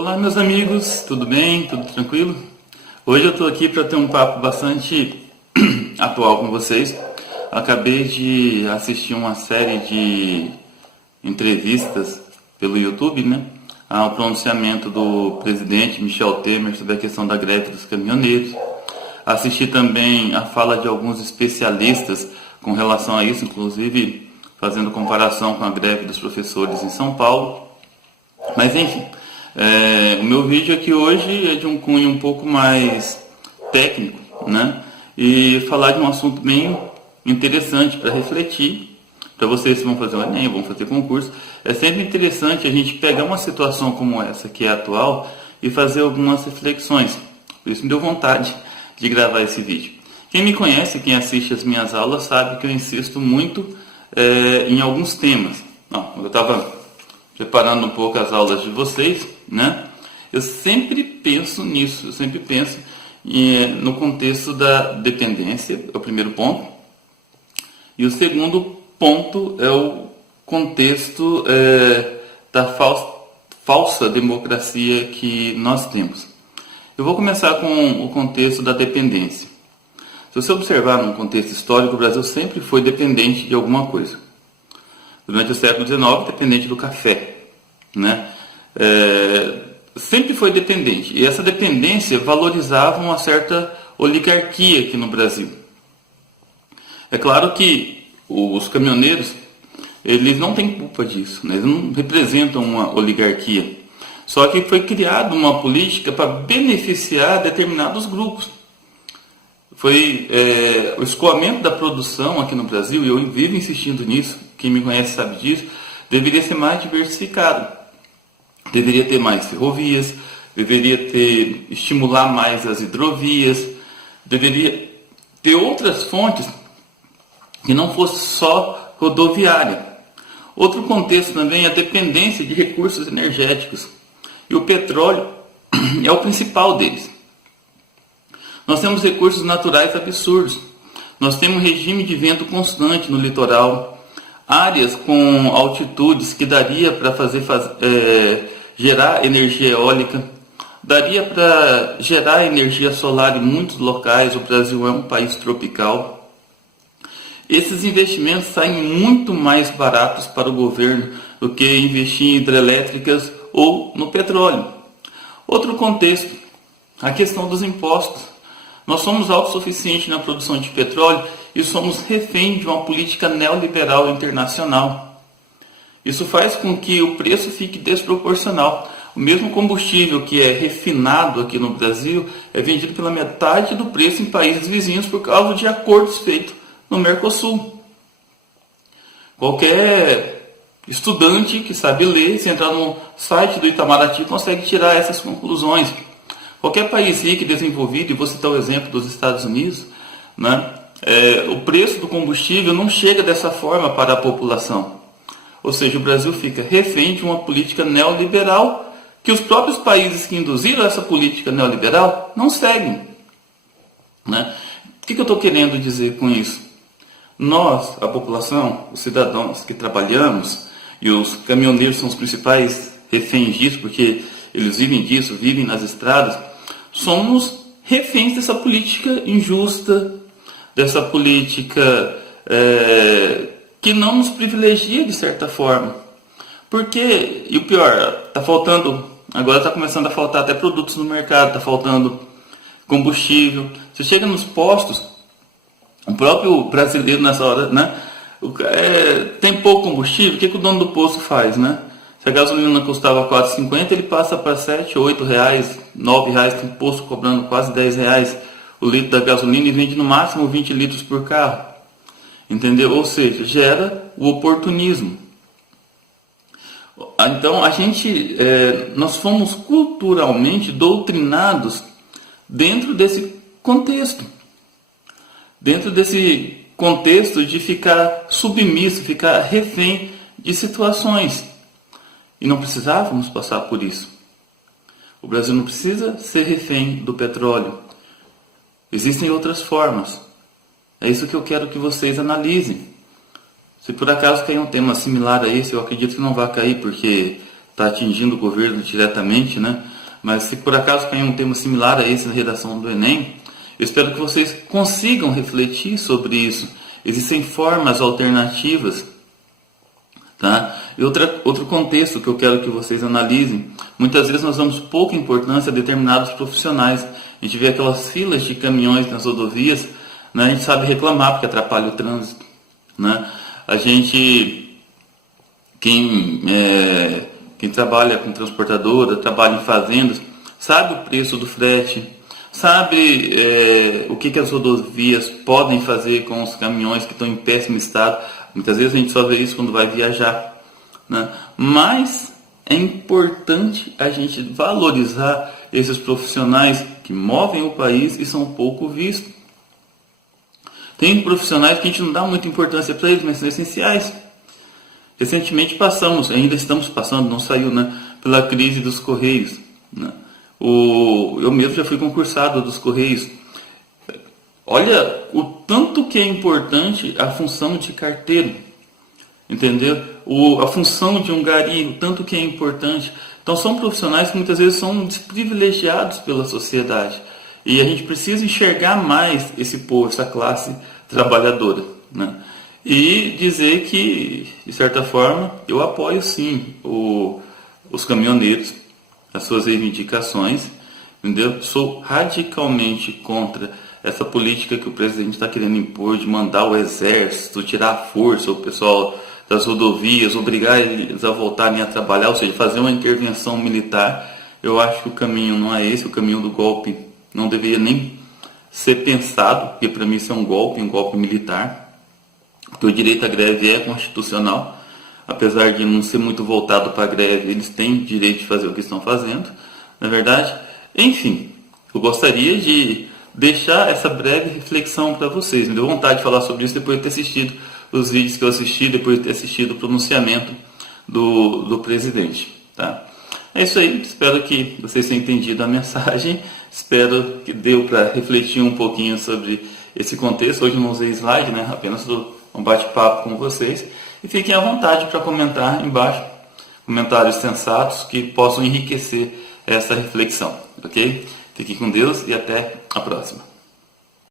Olá, meus amigos, tudo bem? Tudo tranquilo? Hoje eu estou aqui para ter um papo bastante atual com vocês. Acabei de assistir uma série de entrevistas pelo YouTube, né? Ao pronunciamento do presidente Michel Temer sobre a questão da greve dos caminhoneiros. Assisti também a fala de alguns especialistas com relação a isso, inclusive fazendo comparação com a greve dos professores em São Paulo. Mas enfim, o meu vídeo aqui hoje é de um cunho um pouco mais técnico, né? E falar de um assunto bem interessante para refletir. Para vocês que vão fazer o Enem, vão fazer concurso, é sempre interessante a gente pegar uma situação como essa, que é atual, e fazer algumas reflexões. Por isso me deu vontade de gravar esse vídeo. Quem me conhece, quem assiste as minhas aulas, sabe que eu insisto muito em alguns temas. Eu estava preparando um pouco as aulas de vocês, né? Eu sempre penso nisso, eu sempre penso no contexto da dependência, é o primeiro ponto. E o segundo ponto é o contexto da falsa democracia que nós temos. Eu vou começar com o contexto da dependência. Se você observar num contexto histórico, o Brasil sempre foi dependente de alguma coisa. Durante o século XIX, dependente do café, né? Sempre foi dependente. E essa dependência valorizava uma certa oligarquia aqui no Brasil. É claro que os caminhoneiros, eles não têm culpa disso, né? Eles não representam uma oligarquia. Só que foi criada uma política para beneficiar determinados grupos. Foi o escoamento da produção aqui no Brasil, e eu vivo insistindo nisso, quem me conhece sabe disso, deveria ser mais diversificado. Deveria ter mais ferrovias, deveria estimular mais as hidrovias, deveria ter outras fontes que não fosse só rodoviária. Outro contexto também é a dependência de recursos energéticos. E o petróleo é o principal deles. Nós temos recursos naturais absurdos. Nós temos um regime de vento constante no litoral, áreas com altitudes que daria para gerar energia eólica, daria para gerar energia solar em muitos locais. O Brasil é um país tropical. Esses investimentos saem muito mais baratos para o governo do que investir em hidrelétricas ou no petróleo. Outro contexto, a questão dos impostos. Nós somos autossuficientes na produção de petróleo e somos refém de uma política neoliberal internacional. Isso faz com que o preço fique desproporcional. O mesmo combustível que é refinado aqui no Brasil é vendido pela metade do preço em países vizinhos por causa de acordos feitos no Mercosul. Qualquer estudante que sabe ler, se entrar no site do Itamaraty, consegue tirar essas conclusões. Qualquer país rico e desenvolvido, e vou citar o exemplo dos Estados Unidos, né, o preço do combustível não chega dessa forma para a população. Ou seja, o Brasil fica refém de uma política neoliberal que os próprios países que induziram essa política neoliberal não seguem. Né? O que eu estou querendo dizer com isso? Nós, a população, os cidadãos que trabalhamos, e os caminhoneiros são os principais reféns disso, porque eles vivem disso, vivem nas estradas, somos reféns dessa política injusta, dessa política que não nos privilegia de certa forma. Porque, e o pior, agora está começando a faltar até produtos no mercado, está faltando combustível. Você chega nos postos, o próprio brasileiro nessa hora, né, tem pouco combustível, o que o dono do posto faz, né? Se a gasolina custava R$4,50, ele passa para R$7, R$8, R$9, tem posto cobrando quase R$10 o litro da gasolina e vende no máximo 20 litros por carro. Entendeu? Ou seja, gera o oportunismo. Então, nós fomos culturalmente doutrinados dentro desse contexto. Dentro desse contexto de ficar submisso, ficar refém de situações. E não precisávamos passar por isso. O Brasil não precisa ser refém do petróleo. Existem outras formas. É isso que eu quero que vocês analisem. Se por acaso cair um tema similar a esse, eu acredito que não vai cair, porque está atingindo o governo diretamente, né? Mas se por acaso cair um tema similar a esse na redação do Enem, eu espero que vocês consigam refletir sobre isso. Existem formas alternativas, tá? E outro contexto que eu quero que vocês analisem, muitas vezes nós damos pouca importância a determinados profissionais. A gente vê aquelas filas de caminhões nas rodovias, né? A gente sabe reclamar porque atrapalha o trânsito, né? Quem trabalha com transportadora, trabalha em fazendas, sabe o preço do frete, sabe o que as rodovias podem fazer com os caminhões que estão em péssimo estado. Muitas vezes a gente só vê isso quando vai viajar, né? Mas é importante a gente valorizar esses profissionais que movem o país e são pouco vistos. Tem profissionais que a gente não dá muita importância para eles, mas são essenciais. Recentemente ainda estamos passando, não saiu, né, pela crise dos Correios, né? Eu mesmo já fui concursado dos Correios. Olha o tanto que é importante a função de carteiro, entendeu? A função de um gari, o tanto que é importante. Então são profissionais que muitas vezes são desprivilegiados pela sociedade. E a gente precisa enxergar mais esse povo, essa classe trabalhadora, né? E dizer que, de certa forma, eu apoio sim os caminhoneiros, as suas reivindicações, entendeu? Sou radicalmente contra essa política que o presidente está querendo impor de mandar o exército, tirar a força, o pessoal das rodovias, obrigar eles a voltarem a trabalhar, ou seja, fazer uma intervenção militar. Eu acho que o caminho não é esse, o caminho do golpe não deveria nem ser pensado, porque para mim isso é um golpe militar. Porque o direito à greve é constitucional, apesar de não ser muito voltado para a greve, eles têm direito de fazer o que estão fazendo, na verdade. Enfim, eu gostaria de deixar essa breve reflexão para vocês. Me deu vontade de falar sobre isso depois de ter assistido os vídeos que eu assisti, depois de ter assistido o pronunciamento do presidente, tá? É isso aí, espero que vocês tenham entendido a mensagem, espero que deu para refletir um pouquinho sobre esse contexto. Hoje eu não usei slide, né? Apenas um bate-papo com vocês. E fiquem à vontade para comentar embaixo, comentários sensatos que possam enriquecer essa reflexão, ok? Fiquem com Deus e até a próxima.